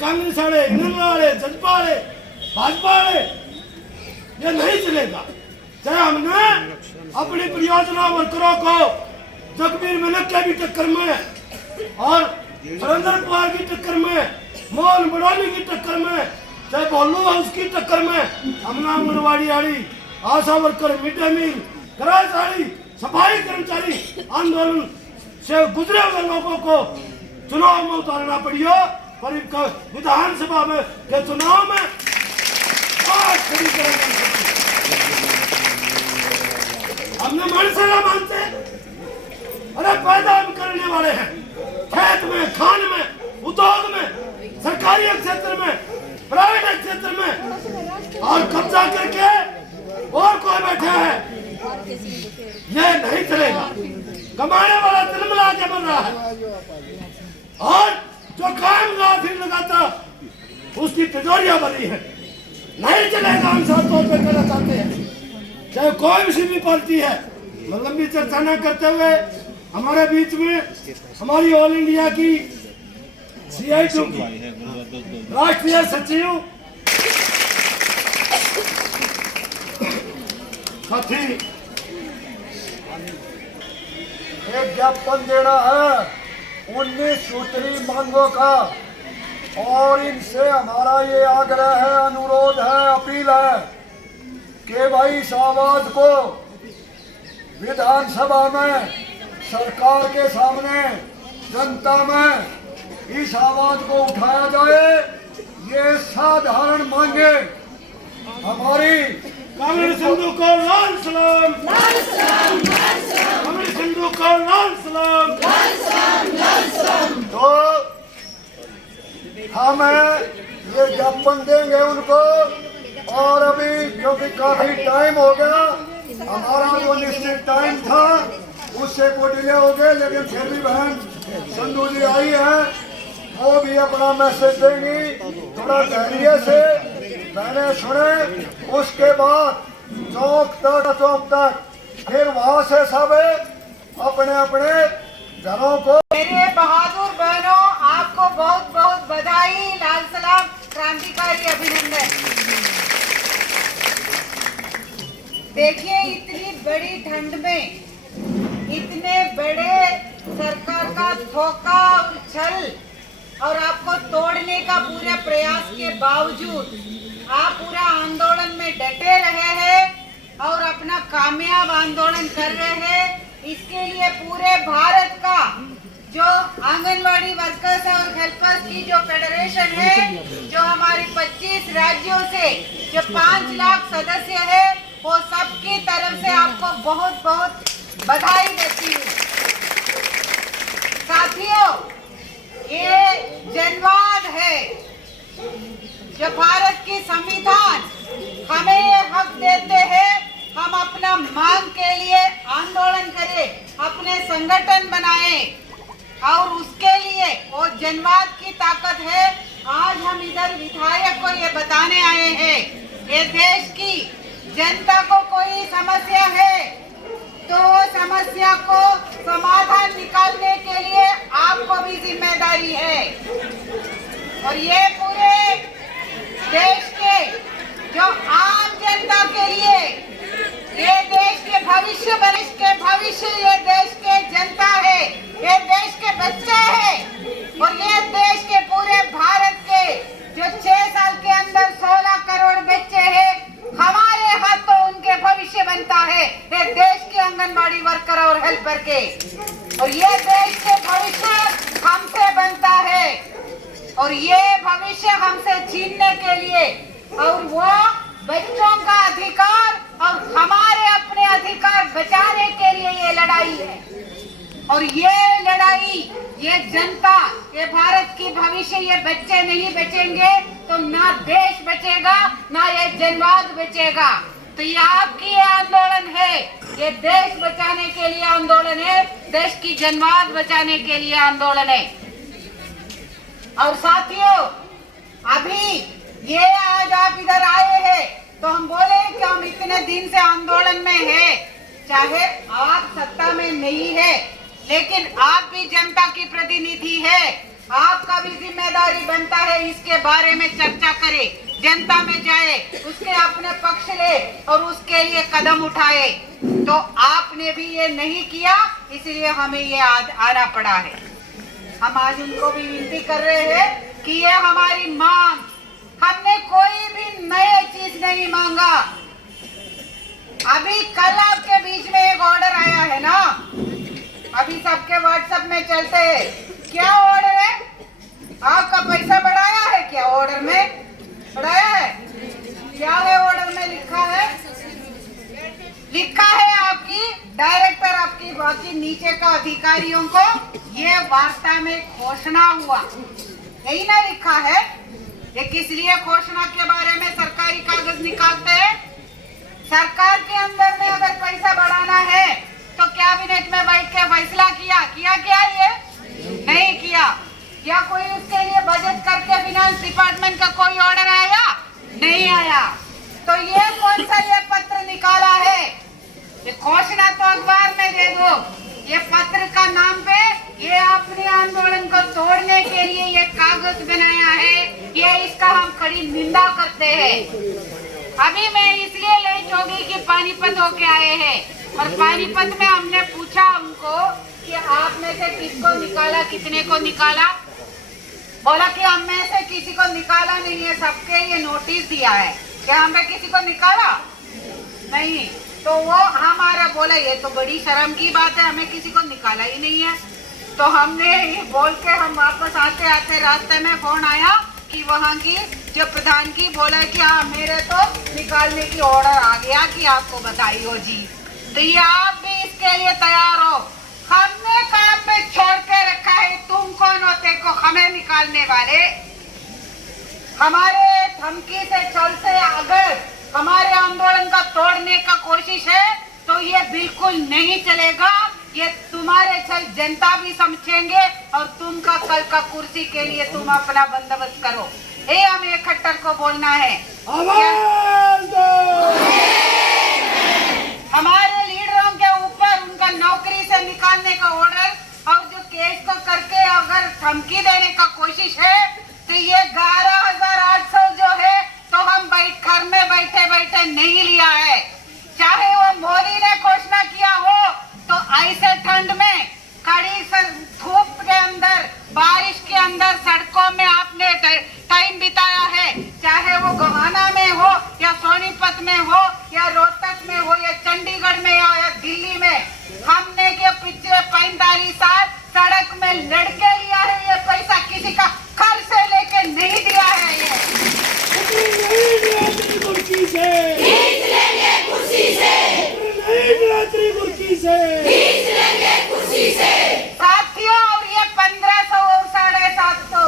कांग्रेस वाले, हिंदू वाले, जजपा वाले, भाजपा वाले, ये नहीं चलेगा। चाहे हमने अपनी परियोजना वर्करों को जगबीर मलिक की टक्कर में और सुरेंद्र पवार की टक्कर में, मोहन बड़ौनी की टक्कर में, चाहे भोलू हाउस की टक्कर में, हमने आंगनबाड़ी वाली, आशा वर्कर, मिड डे मील, किराएदारी, सफाई कर्मचारी आंदोलन से गुजरे हुए लोगों को चुनाव में उतारना पड़ियो। पर विधानसभा में के चुनाव में हमने मन से ना मानते। अरे पैदा हम करने वाले हैं, खेत में, खान में, उद्योग में, सरकारी क्षेत्र में, प्राइवेट क्षेत्र में, और कब्जा करके और कोई बैठा है, ये नहीं चलेगा। कमाने वाला तिलमिला के बन रहा है और जो कायम गाफिल लगाता उसकी तिजोरियां बनी है। नहीं चलेगा। हम साफ तौर पर कहना चाहते हैं, चाहे कोई सी भी पार्टी है, लंबी चर्चा न करते हुए हमारे बीच में हमारी ऑल इंडिया की CITU की राष्ट्रीय सचिव साथी एक ज्ञापन देना है 19 सूत्री मांगों का, और इनसे हमारा ये आग्रह है, अनुरोध है, अपील है कि भाई इस आवाज को विधानसभा में, सरकार के सामने, जनता में इस आवाज को उठाया जाए। ये साधारण मांगे हमारी कांग्रेस हिंदू को लाल सलाम, कांग्रेस हिंदू को लाल सलाम। तो हम ये ज्ञापन देंगे उनको। और अभी क्योंकि काफी टाइम हो गया, हमारा जो निश्चित टाइम था उससे को डिले हो गए, लेकिन फिर भी बहन संधू जी आई है, वो भी अपना मैसेज देंगी। थोड़ा धैर्य से मैंने सुने, उसके बाद चौक तक फिर वहां से सब अपने अपने घरों को। मेरे बहादुर बहनों, आपको बहुत बहुत बधाई, लाल सलाम, क्रांतिकारी अभिनंदन। देखिए, इतनी बड़ी ठंड में इतने बड़े सरकार का धोखा और छल और आपको तोड़ने का पूरे प्रयास के बावजूद आप पूरा आंदोलन में डटे रहे हैं और अपना कामयाब आंदोलन कर रहे हैं। इसके लिए पूरे भारत का जो आंगनवाड़ी वर्कर्स और हेल्पर्स की जो फेडरेशन है, जो हमारी 25 राज्यों से जो 5 लाख सदस्य है, वो सबकी तरफ से आपको बहुत बहुत बधाई देती हूँ। साथियों, ये जनवाद है जो भारत की संविधान हमें ये हक देते हैं, हम अपना मांग के लिए आंदोलन करें, अपने संगठन बनाएं और उसके लिए वो जनवाद की ताकत है। आज हम इधर विधायक को ये बताने आए हैं, ये देश की जनता को कोई समस्या है तो समस्या को समाधान निकालने के लिए आपको भी जिम्मेदारी है। और ये पूरे देश के जो आम जनता के लिए, ये देश के भविष्य ये देश के जनता है, ये देश के बच्चे हैं और ये देश के पूरे भारत के जो 6 साल के अंदर 16 करोड़ बच्चे हैं, हमारे हाथों उनके भविष्य बनता है, ये देश के आंगनबाड़ी वर्कर और हेल्पर के। और ये देश के भविष्य हमसे बनता है और ये भविष्य हमसे छीनने के लिए और वो बच्चों का अधिकार और हमारे अपने अधिकार बचाने के लिए ये लड़ाई है। और ये लड़ाई, ये जनता, ये भारत की भविष्य, ये बच्चे नहीं बचेंगे तो ना देश बचेगा, ना ये जनवाद बचेगा। तो ये आपकी ये आंदोलन है, ये देश बचाने के लिए आंदोलन है, देश की जनवाद बचाने के लिए आंदोलन है। और साथियों, अभी ये आज आप इधर आए हैं तो हम बोले कि हम इतने दिन से आंदोलन में हैं, चाहे आप सत्ता में नहीं है, लेकिन आप भी जनता की प्रतिनिधि है, आपका भी जिम्मेदारी जिम्मेदारी बनता है इसके बारे में चर्चा करे, जनता में जाए, उसके अपने पक्ष ले और उसके लिए कदम उठाए। तो आपने भी ये नहीं किया, इसलिए हमें ये आना पड़ा है। हम आज उनको भी विनती कर रहे हैं कि ये हमारी मांग, हमने कोई भी नई चीज नहीं मांगा। अभी कल आपके बीच में एक ऑर्डर आया है ना, अभी सबके व्हाट्सएप में चलते हैं, क्या ऑर्डर है? आपका पैसा बढ़ाया है क्या? ऑर्डर में बढ़ाया है? क्या है ऑर्डर में लिखा है? लिखा है आपकी डायरेक्टर, आपकी बाकी नीचे का अधिकारियों को ये वार्ता में घोषणा हुआ, यही ना लिखा है? ये किस लिए घोषणा के बारे में सरकारी कागज निकालते हैं? सरकार के अंदर में अगर पैसा बढ़ाना है तो कैबिनेट में बैठ के फैसला किया क्या ये नहीं किया? या कोई उसके लिए बजट करके फाइनेंस डिपार्टमेंट का कोई ऑर्डर आया? नहीं आया। तो ये कौन सा ये पत्र निकाला है? ये घोषणा तो अखबार में दे दो, ये पत्र का नाम पे ये अपने आंदोलन को तोड़ने के लिए ये कागज बनाया है, ये इसका हम कड़ी निंदा करते हैं। अभी मैं इसलिए लेट हो गई कि पानीपत होके आए हैं, और पानीपत में हमने पूछा उनको कि आप में से किसको निकाला, कितने को निकाला? बोला कि हम में से किसी को निकाला नहीं है, सबके ये नोटिस दिया है। क्या हमें किसी को निकाला नहीं? तो वो हमारा बोला ये तो बड़ी शर्म की बात है, हमें किसी को निकाला ही नहीं है। तो हमने ये बोल के हम वापस आते आते रास्ते में फोन आया कि वहाँ की जो प्रधान की बोला कि हाँ मेरे तो निकालने की ऑर्डर आ गया कि आपको बधाई हो जी। तो ये आप भी इसके लिए तैयार हो? हमने काम पे छोड़ के रखा है, तुम कौन होते को हमें निकालने वाले? हमारे धमकी से चलते अगर हमारे आंदोलन का तोड़ने का कोशिश है तो ये बिल्कुल नहीं चलेगा। ये तुम्हारे चल जनता भी समझेंगे और तुम का कल का कुर्सी के लिए तुम अपना बंदोबस्त करो। ये हमें खट्टर को बोलना है। हमारे लीडरों के ऊपर उनका नौकरी से निकालने का ऑर्डर और जो केस को करके अगर धमकी देने का कोशिश है तो ये 11,800 जो है तो हम घर में बैठे बैठे नहीं लिया है। चाहे वो मोदी ने घोषणा किया हो तो ऐसे ठंड में कड़ी धूप के अंदर बारिश के अंदर सड़कों में आपने टाइम बिताया है, चाहे वो गोहाना में हो या सोनीपत में हो या रोहतक में हो या चंडीगढ़ में हो या दिल्ली में, हमने के पिछले 45 साल सड़क में लड़के लिया है। ये पैसा किसी का घर से लेके नहीं दिया है। साथियों, और ये 1500 और 750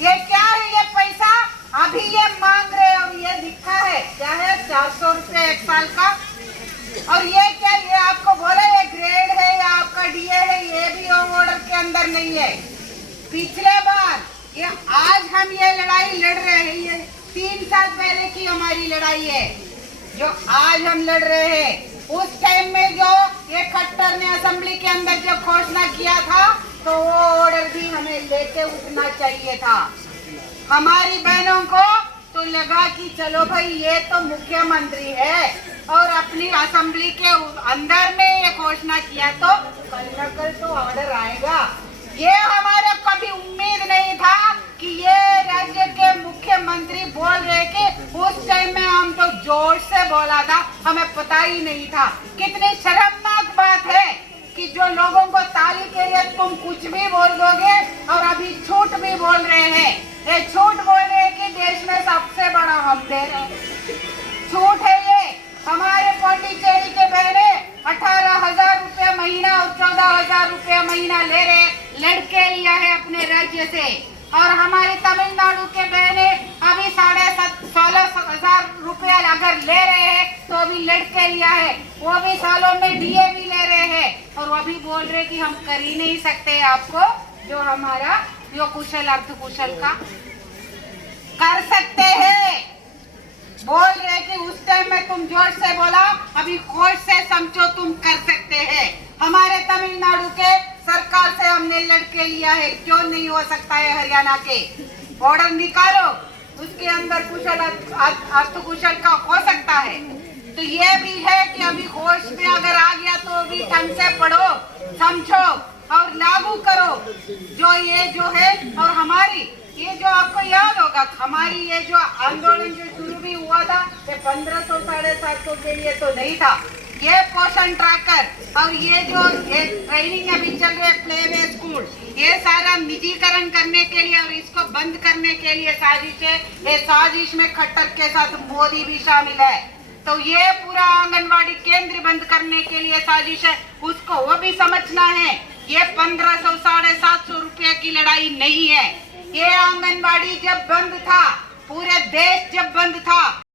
ये क्या है? ये पैसा अभी ये मांग रहे और ये लिखा है क्या है? 400 रुपए एक साल का। और ये क्या, ये आपको बोला ये ग्रेड है या आपका डीए है, ये भी ऑर्डर के अंदर नहीं है। पिछले बार ये आज हम ये लड़ाई लड़ रहे हैं, ये 3 साल पहले की हमारी लड़ाई है जो आज हम लड़ रहे हैं। उस टाइम में जो ये खट्टर ने असेंबली के अंदर जब घोषणा किया था तो वो ऑर्डर भी हमें लेके उठना चाहिए था। हमारी बहनों को तो लगा कि चलो भाई ये तो मुख्यमंत्री है और अपनी असेंबली के अंदर में ये घोषणा किया तो कल न कल तो ऑर्डर आएगा। ये हमारे कभी उम्मीद नहीं था कि ये राज्य के मुख्यमंत्री बोल रहे कि उस टाइम में हम तो जोर से बोला था, हमें पता ही नहीं था। कितनी शर्मनाक बात है कि जो लोगों को ताली के लिए तुम कुछ भी बोल दोगे और अभी झूठ भी बोल रहे हैं। ये झूठ बोल रहे हैं कि देश में सबसे बड़ा हम दे रहे हैं, झूठ है ये। हमारे पौंडीचेरी के बहने 18,000 रुपये महीना और 14,000 रुपये महीना ले रहे, लड़के लिया है अपने राज्य से। और हमारी तमिलनाडु के बहने अभी 16,500 रुपया अगर ले रहे हैं तो अभी लड़के लिया है, वो भी सालों में डीए भी ले रहे हैं और वो भी बोल रहे कि हम कर ही नहीं सकते आपको जो हमारा जो कुशल अर्ध कुशल का कर सकते हैं। बोल रहे कि उस टाइम में तुम जोर से बोला, अभी होश से समझो तुम कर सकते हैं। हमारे तमिलनाडु के सरकार से हमने लड़के लिया है, क्यों नहीं हो सकता है हरियाणा के? ऑर्डर निकालो, उसके अंदर कुशल अर्थ कुशल का हो सकता है। तो ये भी है कि अभी होश में अगर आ गया तो अभी ढंग से पढ़ो, समझो और लागू करो। जो है और हमारी ये जो आपको याद होगा, हमारी ये जो आंदोलन जो शुरू भी हुआ था, ये 1500 750 के लिए तो नहीं था। ये पोषण ट्रैकर और ये जो ट्रेनिंग अभी चल रही है प्ले वे स्कूल, ये सारा निजीकरण करने के लिए और इसको बंद करने के लिए साजिश है। ये साजिश में खट्टर के साथ मोदी भी शामिल है। तो ये पूरा आंगनवाड़ी केंद्र बंद करने के लिए साजिश है, उसको वो भी समझना है। ये 1500 750 रुपए की लड़ाई नहीं है। ये आंगनवाड़ी जब बंद था, पूरे देश जब बंद था,